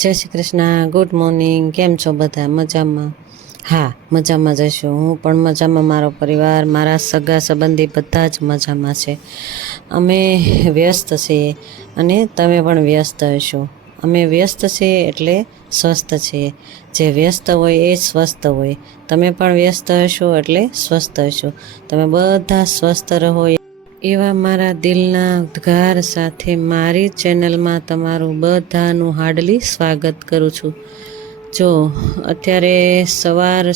જય Shri Krishna. Good morning. કેમ છો બધા? મજામાં? હા, મજામાં જ હશું. હું પણ મજામાં, મારો પરિવાર, મારા સગા સંબંધી બધા જ મજામાં છે. અમે વ્યસ્ત છીએ અને તમે પણ વ્યસ્ત હશો. અમે વ્યસ્ત છીએ એટલે સ્વસ્થ છીએ. જે વ્યસ્ત હોય એ સ્વસ્થ હોય. તમે પણ વ્યસ્ત હશો એટલે સ્વસ્થ હશો. તમે બધા સ્વસ્થ રહો એવા મારા દિલના ઉદ્ગાર સાથે મારી ચેનલમાં તમારું બધાનું હાર્ડલી સ્વાગત કરું છું. જો અત્યારે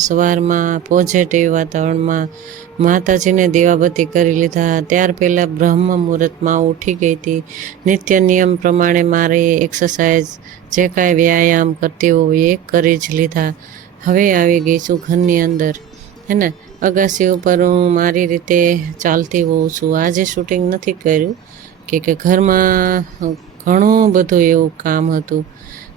સવારમાં પોઝિટિવ વાતાવરણમાં માતાજીને દીવાબત્તી કરી લીધા. ત્યાર પહેલાં બ્રહ્મ મુહૂર્તમાં ઉઠી ગઈ હતી. નિત્ય નિયમ પ્રમાણે મારે એક્સરસાઇઝ જે કાંઈ વ્યાયામ કરતી હોય એ કરી જ લીધા. હવે આવી ગઈ છું ઘરની અંદર, હે ને. અગાસી ઉપર હું મારી રીતે ચાલતી હોઉં છું. આજે શૂટિંગ નથી કર્યું કે ઘરમાં ઘણું બધું એવું કામ હતું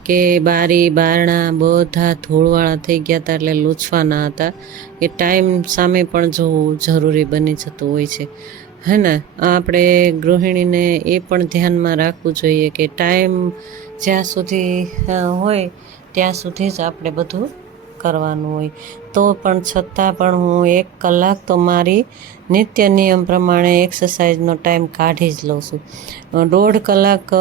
કે બારી બારણા બધા ધૂળવાળા થઈ ગયા હતા, એટલે લૂછવાના હતા. એ ટાઈમ સામે પણ જોવું જરૂરી બની જતું હોય છે, હે ને. આપણે ગૃહિણીને એ પણ ધ્યાનમાં રાખવું જોઈએ કે ટાઈમ જ્યાં સુધી હોય ત્યાં સુધી જ આપણે બધું કરવાનું હોય. તો પણ છતાં પણ હું 1 કલાક તો મારી નિત્ય નિયમ પ્રમાણે એક્સરસાઇઝનો ટાઈમ કાઢી જ લઉં છું. 1.5 કલાક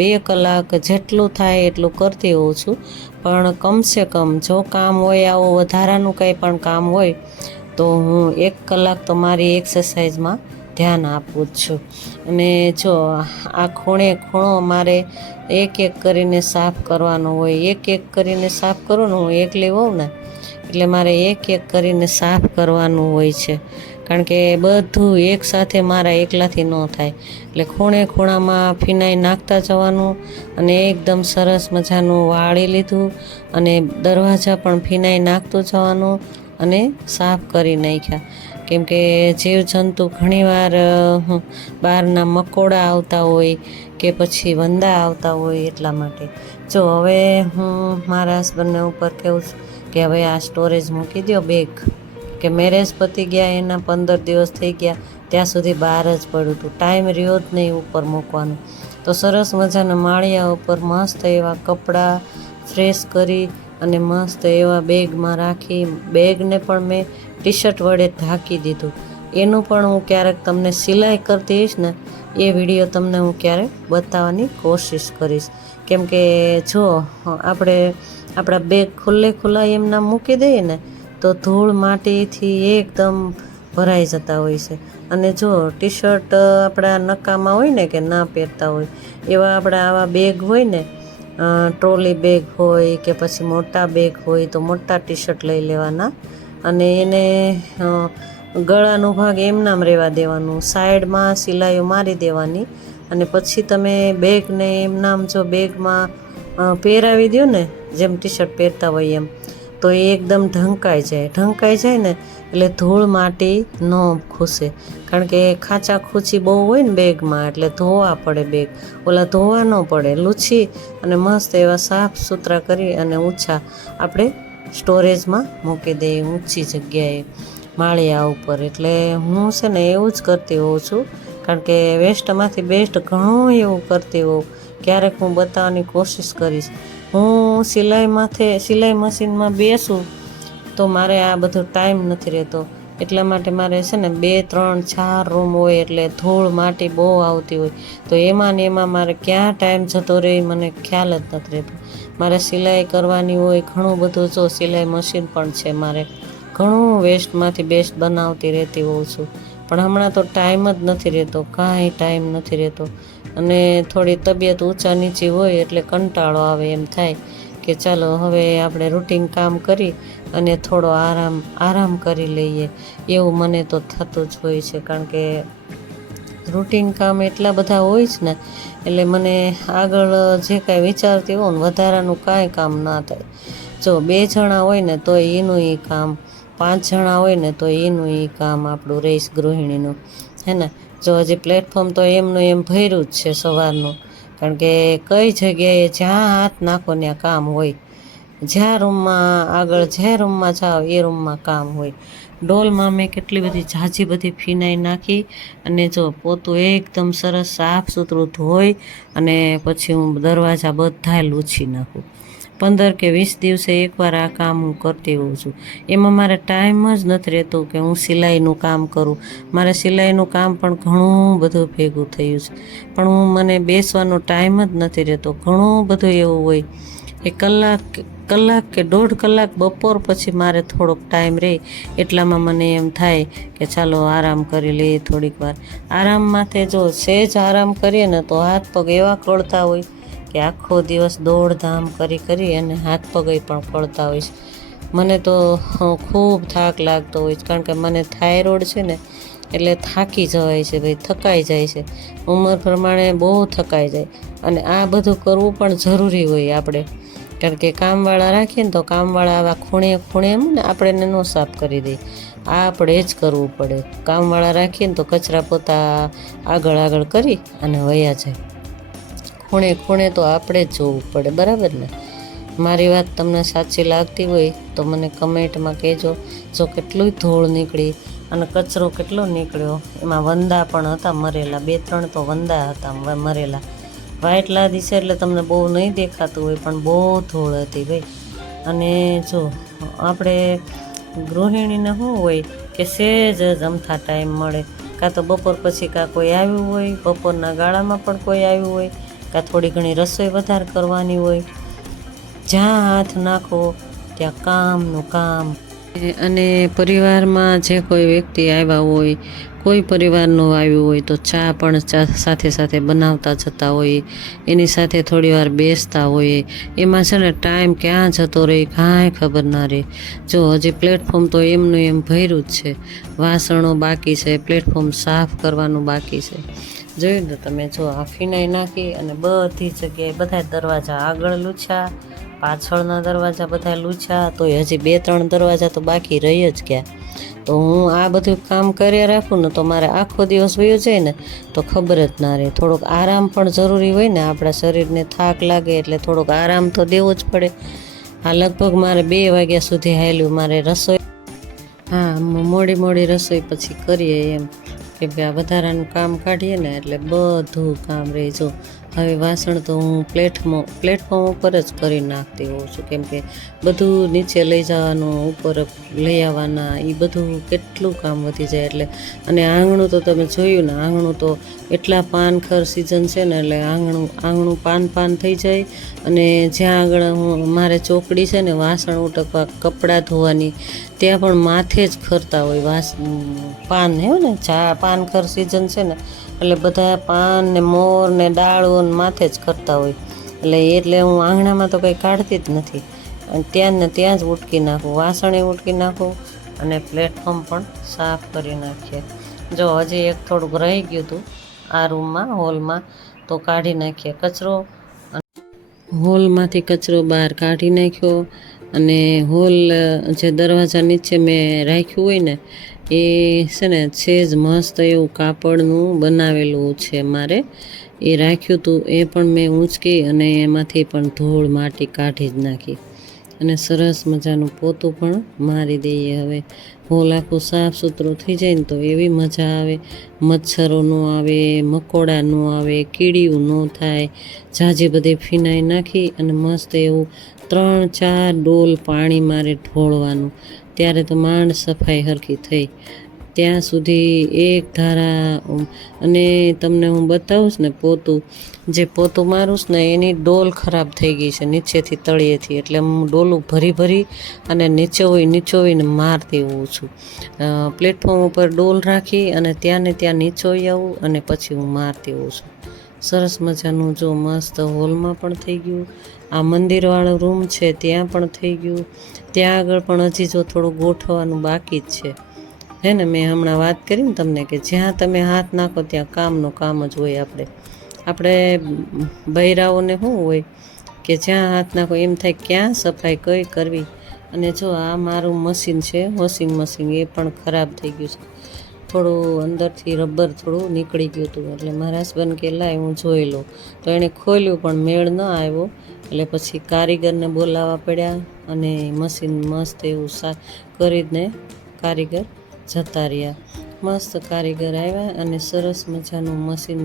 2 કલાક જેટલું થાય એટલું કરતી હોઉં છું. પણ કમસે કમ જો કામ હોય, આવું વધારાનું કંઈ પણ કામ હોય તો હું 1 કલાક તો મારી એક્સરસાઇઝમાં ધ્યાન આપું જ છું. અને જો આ ખૂણો મારે એક કરીને સાફ કરવાનો હોય. એક કરીને સાફ કરું ને, હું એકલી હોઉં ને એટલે મારે એક કરીને સાફ કરવાનું હોય છે. કારણ કે બધું એકસાથે મારા એકલાથી ન થાય. એટલે ખૂણામાં ફિનાઈ નાખતા જવાનું અને એકદમ સરસ મજાનું વાળી લીધું અને દરવાજા પણ ફિનાઈ નાખતું જવાનું અને સાફ કરી નાખ્યા. કેમ કે જીવજંતુ ઘણીવાર બહારના મકોડા આવતા હોય કે પછી વંદા આવતા હોય, એટલા માટે. જો હવે હું મારા હસબન્ડને ઉપર કહું છું કે હવે આ સ્ટોરેજ મૂકી દો બેગ, કે મેરેજ પતી ગયા એના 15 દિવસ થઈ ગયા ત્યાં સુધી બહાર જ પડ્યું હતું. ટાઈમ રહ્યો જ નહીં ઉપર મૂકવાનો. તો સરસ મજાના માળિયા ઉપર મસ્ત એવા કપડાં ફ્રેશ કરી અને મસ્ત એવા બેગમાં રાખી, બેગને પણ મેં ટી-શર્ટ વડે ઢાંકી દીધું. એનું પણ હું ક્યારેક તમને સિલાઈ કરતી હોઈશ ને એ વિડીયો તમને હું ક્યારેક બતાવવાની કોશિશ કરીશ. કેમ કે જો આપણે આપણા બેગ ખુલ્લા એમના મૂકી દઈએ ને તો ધૂળ માટીથી એકદમ ભરાઈ જતા હોય છે. અને જો ટી-શર્ટ આપણા નકામા હોય ને, કે ના પહેરતા હોય એવા આપણા આવા બેગ હોય ને, ટ્રોલી બેગ હોય કે પછી મોટા બેગ હોય તો મોટા ટી-શર્ટ લઈ લેવાના અને એને ગળાનો ભાગ એમનામ રહેવા દેવાનું, સાઈડમાં સિલાઈઓ મારી દેવાની. અને પછી તમે બેગને એમનામ જો બેગમાં પહેરાવી દો ને, જેમ ટી-શર્ટ પહેરતા હોય એમ, તો એ એકદમ ઢંકાઈ જાય ને એટલે ધૂળ માટી ન ખૂસે. કારણ કે ખાંચા ખૂંચી બહુ હોય ને બેગમાં, એટલે ધોવા પડે બેગ. ઓલા ધોવા ન પડે, લૂછી અને મસ્ત એવા સાફ સુથરા કરી અને ઊંચા આપણે સ્ટોરેજમાં મૂકી દઈએ, ઊંચી જગ્યાએ માળિયા ઉપર. એટલે હું છે ને એવું જ કરતી હોઉં છું. કારણ કે વેસ્ટમાંથી બેસ્ટ ઘણું એવું કરતી હોઉં. ક્યારેક હું બતાવવાની કોશિશ કરીશ. હું સિલાઈ મશીનમાં બેસું તો મારે આ બધો ટાઈમ નથી રહેતો. એટલા માટે મારે છે ને 2, 3, 4 રૂમ હોય એટલે ધૂળ માટી બહુ આવતી હોય. તો એમાં ને એમાં મારે ક્યાં ટાઈમ જતો રહે મને ખ્યાલ જ નથી રહેતો. મારે સિલાઈ કરવાની હોય ઘણું બધું. જો સિલાઈ મશીન પણ છે મારે. ઘણું વેસ્ટમાંથી બેસ્ટ બનાવતી રહેતી હોઉં છું. પણ હમણાં તો ટાઈમ જ નથી રહેતો, કાંઈ ટાઈમ નથી રહેતો. અને થોડી તબિયત ઊંચા નીચી હોય એટલે કંટાળો આવે, એમ થાય કે ચાલો હવે આપણે રૂટિન કામ કરી અને થોડો આરામ કરી લઈએ. એવું મને તો થતું જ હોય છે. કારણ કે રૂટિન કામ એટલા બધા હોય જ ને એટલે મને આગળ જે કાંઈ વિચારતી હોઉં ને વધારાનું કાંઈ કામ ના થાય. જો 2 જણા હોય ને તો એનું એ કામ, 5 જણા હોય ને તો એનું એ કામ આપણું રહીશ ગૃહિણીનું, હે ને. જો હજી પ્લેટફોર્મ તો એમનું એમ ભર્યું જ છે સવારનું. કારણ કે કઈ જગ્યાએ જ્યાં હાથ નાખો ત્યાં કામ હોય. જ્યાં રૂમમાં આગળ જે રૂમમાં જાઓ એ રૂમમાં કામ હોય. ડોલમાં મેં કેટલી બધી ઝાઝી બધી ફિનાઈ નાખી અને જો પોતું એકદમ સરસ સાફ સુથરું ધોઈ અને પછી હું દરવાજા બધાય લૂછી નાખું. 15 કે 20 દિવસે એકવાર આ કામ હું કરતી હોઉં છું. એમાં મારે ટાઈમ જ નથી રહેતો કે હું સિલાઈનું કામ કરું. મારે સિલાઈનું કામ પણ ઘણું બધું ભેગું થયું છે, પણ મને બેસવાનો ટાઈમ જ નથી રહેતો. ઘણું બધું એવું હોય એ કલાક કે 1.5 કલાક બપોર પછી મારે થોડોક ટાઈમ રહે એટલામાં મને એમ થાય કે ચાલો આરામ કરી લઈએ થોડીક વાર. આરામ માથે જો સહેજ આરામ કરીએ ને તો હાથ પગ એવા કળતા હોય કે આખો દિવસ દોડધામ કરી અને હાથ પગ પણ કળતા હોય છે. મને તો ખૂબ થાક લાગતો હોય છે, કારણ કે મને થાઇરોઇડ છે ને એટલે થાકી જવાય છે ભાઈ, થકાઈ જાય છે. ઉંમર પ્રમાણે બહુ થકાઈ જાય, અને આ બધું કરવું પણ જરૂરી હોય આપણે, કારણ કે કામવાળા રાખીએ ને તો કામવાળા આવા ખૂણે એમ ને આપણે ન સાફ કરી દે, આ આપણે જ કરવું પડે. કામવાળા રાખીએ ને તો કચરા પોતા આગળ કરી અને વયા જાય. ખૂણે તો આપણે જ જોવું પડે, બરાબર ને? મારી વાત તમને સાચી લાગતી હોય તો મને કમેન્ટમાં કહેજો. જો કેટલું ધૂળ નીકળી અને કચરો કેટલો નીકળ્યો. એમાં વંદા પણ હતા મરેલા, 2-3 તો વંદા હતા મરેલા. વ્હાઈટ લાદી છે એટલે તમને બહુ નહીં દેખાતું હોય, પણ બહુ ધૂળ હતી ભાઈ. અને જો આપણે ગૃહિણીને શું હોય કે સહેજ જ અમથા ટાઈમ મળે, કાં તો બપોર પછી કાં કોઈ આવ્યું હોય, બપોરના ગાળામાં પણ કોઈ આવ્યું હોય, કાં થોડી ઘણી રસોઈ વધારે કરવાની હોય. જ્યાં હાથ નાખો ત્યાં કામનું કામ. અને પરિવારમાં જે કોઈ વ્યક્તિ આવ્યા હોય, કોઈ પરિવારનું આવ્યું હોય તો ચા પણ સાથે બનાવતા જતા હોઈએ, એની સાથે થોડી વાર બેસતા હોઈએ. એમાં છે ને ટાઈમ ક્યાં જતો રહે કાંઈ ખબર ના રહે. જો હજી પ્લેટફોર્મ તો એમનું એમ ભર્યું જ છે, વાસણો બાકી છે, પ્લેટફોર્મ સાફ કરવાનું બાકી છે. જોયું ને તમે? જો આ ફિનાઈ નાખી અને બધી જગ્યાએ બધા દરવાજા આગળ લૂછા, પાછળના દરવાજા બધા લૂછા, તો હજી 2-3 દરવાજા તો બાકી રહી જ ગયા. તો હું આ બધું કામ કર્યા રાખું ને તો મારે આખો દિવસ વયો જાય ને તો ખબર જ ના રહે. થોડોક આરામ પણ જરૂરી હોય ને, આપણા શરીરને થાક લાગે એટલે થોડોક આરામ તો દેવો જ પડે. આ લગભગ મારે 2 વાગ્યા સુધી હાલ્યું મારે રસોઈ. હા, મોડી રસોઈ પછી કરીએ એમ કે ભાઈ આ વધારાનું કામ કાઢીએ ને એટલે બધું કામ રહી. જો હવે વાસણ તો હું પ્લેટફોર્મ ઉપર જ કરી નાખતી હોઉં છું, કેમ કે બધું નીચે લઈ જવાનું, ઉપર લઈ આવવાના, એ બધું કેટલું કામ વધી જાય એટલે. અને આંગણું તો તમે જોયું ને, આંગણું તો એટલા પાનખર સિઝન છે ને એટલે આંગણું પાન થઈ જાય. અને જ્યાં આગળ મારે ચોકડી છે ને વાસણ ઉટકવા, કપડાં ધોવાની, ત્યાં પણ માથે જ ખરતા હોય પાન. હે ને પાનખર સિઝન છે ને એટલે બધા પાન ને મોર ને ડાળો ને માથે જ ખરતા હોય. એટલે હું આંગણામાં તો કંઈ કાઢતી જ નથી, અને ત્યાં ને ત્યાં જ ઉટકી નાખું, વાસણે ઉટકી નાખું અને પ્લેટફોર્મ પણ સાફ કરી નાખીએ. જો હજી એક થોડુંક રહી ગયું હતું આ રૂમમાં, હોલમાં, તો કાઢી નાખીએ કચરો. હોલમાંથી કચરો બહાર કાઢી નાખ્યો. અને હોલ જે દરવાજા નીચે મેં રાખ્યું હોય ને એ છે ને સહેજ મસ્ત એવું કાપડનું બનાવેલું છે મારે, એ રાખ્યું હતું. એ પણ મેં ઊંચકી અને એમાંથી પણ ધૂળ માટી કાઢી જ નાખી અને સરસ મજાનું પોતું પણ મારી દઈએ. હવે હોલ આખું સાફ સુથરું થઈ જાય ને તો એવી મજા આવે. મચ્છરો ન આવે, મકોડા ન આવે, કીડીયું ન થાય. ઝાઝી બધી ફિનાઈ નાખી અને મસ્ત એવું 3-4 ડોલ પાણી મારે ઢોળવાનું, ત્યારે તો માંડ સફાઈ હરખી થઈ. ત્યાં સુધી એક ધારા. અને તમને હું બતાવું ને જે પોતું મારું ને એની ડોલ ખરાબ થઈ ગઈ છે નીચેથી તળિયેથી, એટલે હું ડોલું ભરી અને નીચોવીને મારતી હોઉં છું. પ્લેટફોર્મ ઉપર ડોલ રાખી અને ત્યાં નીચોવી આવું અને પછી હું મારતી હોઉં છું. સરસ મજાનું જો મસ્ત હોલમાં પણ થઈ ગયું. આ મંદિરવાળો રૂમ છે ત્યાં પણ થઈ ગયું. ત્યાં આગળ પણ હજી જો થોડું ગોઠવવાનું બાકી જ છે. હે ને, મેં હમણાં વાત કરી ને તમને કે જ્યાં તમે હાથ નાખો ત્યાં કામનું કામ જ હોય. આપણે બૈરાઓને શું હોય કે જ્યાં હાથ નાખો એમ થાય ક્યાં સફાઈ કઈ કરવી. અને જો આ મારું મશીન છે, વોશિંગ મશીન, એ પણ ખરાબ થઈ ગયું છે. થોડું અંદરથી રબર થોડું નીકળી ગયું હતું, એટલે મારા હસબન્ડ કે લાય હું જોઈ લઉં. તો એણે ખોલ્યું પણ મેળ ન આવ્યો, એટલે પછી કારીગરને બોલાવવા પડ્યા અને મશીન મસ્ત એવું કરીને કારીગર જતા રહ્યા. મસ્ત કારીગર આવ્યા અને સરસ મજાનું મશીન,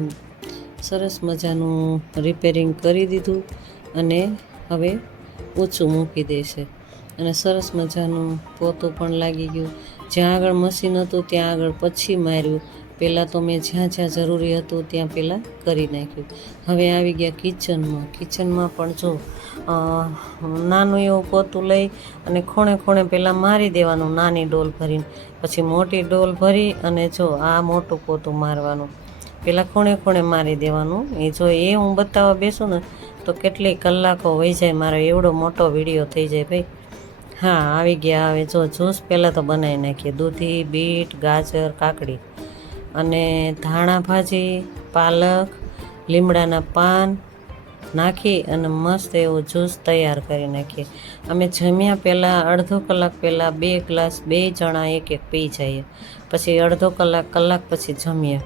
સરસ મજાનું રિપેરિંગ કરી દીધું. અને હવે ઓછું મૂકી દેશે. અને સરસ મજાનું પોતું પણ લાગી ગયું. જ્યાં આગળ મશીન હતું ત્યાં આગળ પછી માર્યું. પહેલાં તો મેં જ્યાં જ્યાં જરૂરી હતું ત્યાં પહેલાં કરી નાખ્યું. હવે આવી ગયા કિચનમાં. કિચનમાં પણ જો નાનું એવું પોતું લઈ અને ખૂણે ખૂણે પહેલાં મારી દેવાનું, નાની ડોલ ભરીને, પછી મોટી ડોલ ભરી અને જો આ મોટું પોતું મારવાનું. પહેલાં ખૂણે ખૂણે મારી દેવાનું. એ હું બતાવવા બેસું ને તો કેટલી કલાકો વહી જાય, મારો એવડો મોટો વિડીયો થઈ જાય ભાઈ. હા, આવી ગયા. હવે જો જ્યુસ પહેલાં તો બનાવી નાખીએ. દૂધી, બીટ, ગાજર, કાકડી અને ધાણા ભાજી, પાલક, લીમડાના પાન નાખી અને મસ્ત એવો જ્યુસ તૈયાર કરી નાખીએ. અમે જમ્યા પહેલાં અડધો કલાક પહેલાં 2 ગ્લાસ 2 જણા એક એક પી જઈએ. પછી અડધો કલાક પછી જમીએ.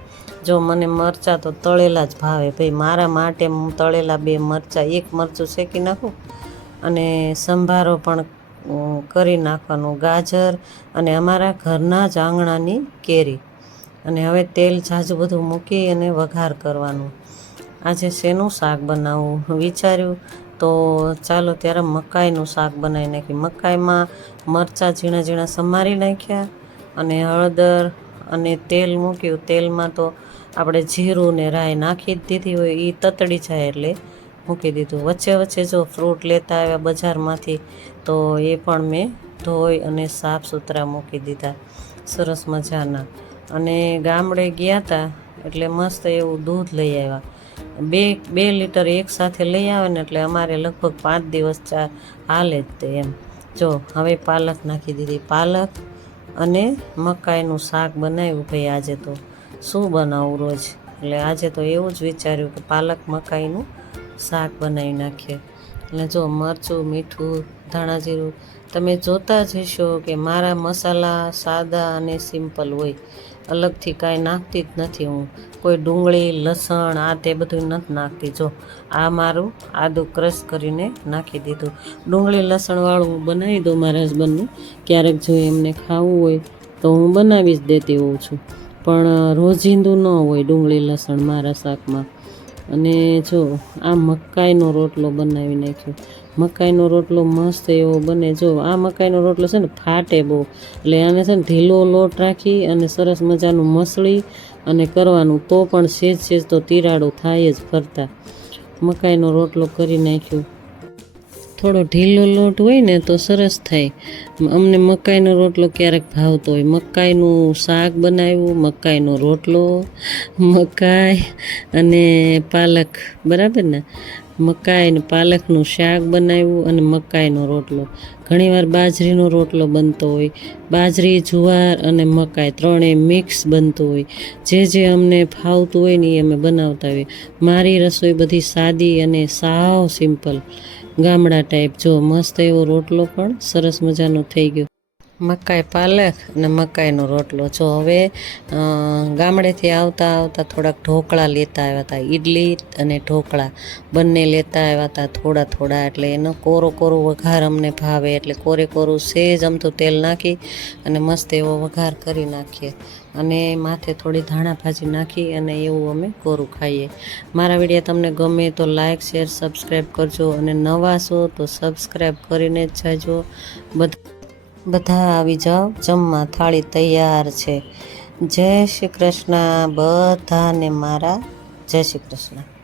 જો મને મરચાં તો તળેલા જ ભાવે ભાઈ. મારા માટે હું તળેલા 2 મરચાં, 1 મરચું શેકી નાખું અને સંભારો પણ કરી નાખવાનું. ગાજર અને અમારા ઘરના જ આંગણાની કેરી. અને હવે તેલ ઝાઝું બધું મૂકી અને વઘાર કરવાનું. આજે શેનું શાક બનાવવું વિચાર્યું તો ચાલો ત્યારે મકાઈનું શાક બનાવી નાખ્યું. મકાઈમાં મરચાં ઝીણા ઝીણા સમારી નાખ્યા અને હળદર અને તેલ મૂક્યું. તેલમાં તો આપણે જીરું ને રાઈ નાખી જ દીધી હોય, એ તતડી જાય એટલે મૂકી દીધું. વચ્ચે વચ્ચે જો ફ્રૂટ લેતા આવ્યા બજારમાંથી તો એ પણ મેં ધોઈ અને સાફ સુથરા મૂકી દીધા સરસ મજાના. અને ગામડે ગયા હતા એટલે મસ્ત એવું દૂધ લઈ આવ્યા. 2 લીટર એક સાથે લઈ આવે ને એટલે અમારે લગભગ 5 દિવસ હાલે જ તે એમ. જો હવે પાલક નાખી દીધી. પાલક અને મકાઈનું શાક બનાવ્યું ભાઈ. આજે તો શું બનાવું રોજ, એટલે આજે તો એવું જ વિચાર્યું કે પાલક મકાઈનું શાક બનાવી નાખીએ. એટલે જો મરચું, મીઠું, ધાણા જીરું તમે જોતા જ હશો કે મારા મસાલા સાદા અને સિમ્પલ હોય. અલગથી કાંઈ નાખતી જ નથી હું. કોઈ ડુંગળી, લસણ આ તે બધું નથી નાખતી. જો આ મારું આદું ક્રશ કરીને નાખી દીધું. ડુંગળી લસણવાળું બનાવી દઉં મારા હસબન્ડને. ક્યારેક જો એમને ખાવું હોય તો હું બનાવી જ દેતી હોઉં છું, પણ રોજિંદું ન હોય ડુંગળી લસણ મારા શાકમાં. અને જો આ મકાઈનો રોટલો બનાવી નાખ્યો. મકાઈનો રોટલો મસ્ત એવો બને. જો આ મકાઈનો રોટલો છે ને ફાટે બહુ, એટલે આને છે ને ઢીલો લોટ રાખી અને સરસ મજાનું મસળી અને કરવાનું, તો પણ સેજ તો તિરાડો થાય જ ફરતા. મકાઈનો રોટલો કરી નાખ્યો. થોડો ઢીલો લોટ હોય ને તો સરસ થાય. અમને મકાઈનો રોટલો ક્યારેક ભાવતો હોય. મકાઈનું શાક બનાવ્યું, મકાઈનો રોટલો, મકાઈ અને પાલક, બરાબર ને? મકાઈ ને પાલકનું શાક બનાવ્યું અને મકાઈનો રોટલો. ઘણીવાર બાજરીનો રોટલો બનતો હોય. બાજરી, જુવાર અને મકાઈ ત્રણેય મિક્સ બનતું હોય. જે અમને ફાવતું હોય ને એ અમે બનાવતા હોઈએ. મારી રસોઈ બધી સાદી અને સાવ સિમ્પલ ગામડા ટાઈપ. જો મસ્ત એવો રોટલો પણ સરસ મજાનો થઈ ગયો. મકાઈ પાલક અને મકાઈનો રોટલો. જો હવે ગામડેથી આવતા થોડાક ઢોકળા લેતા આવ્યા હતા. ઈડલી અને ઢોકળા બંને લેતા આવ્યા હતા થોડા. એટલે એનો કોરો વઘાર અમને ભાવે, એટલે કોરું સેજ અમથું તેલ નાખી અને મસ્ત એવો વઘાર કરી નાખીએ. અને માથે થોડી ધાણા ભાજી નાખી અને એવું અમે કોરું ખાઈએ. મારા વિડીયો તમને ગમે તો લાઇક, શેર, સબસ્ક્રાઈબ કરજો. અને નવા છો તો સબસ્ક્રાઈબ કરીને જ જાજો. બધા આવી જાઓ જમવા, થાળી તૈયાર છે. જય શ્રી કૃષ્ણ બધાને મારા જય શ્રી કૃષ્ણ.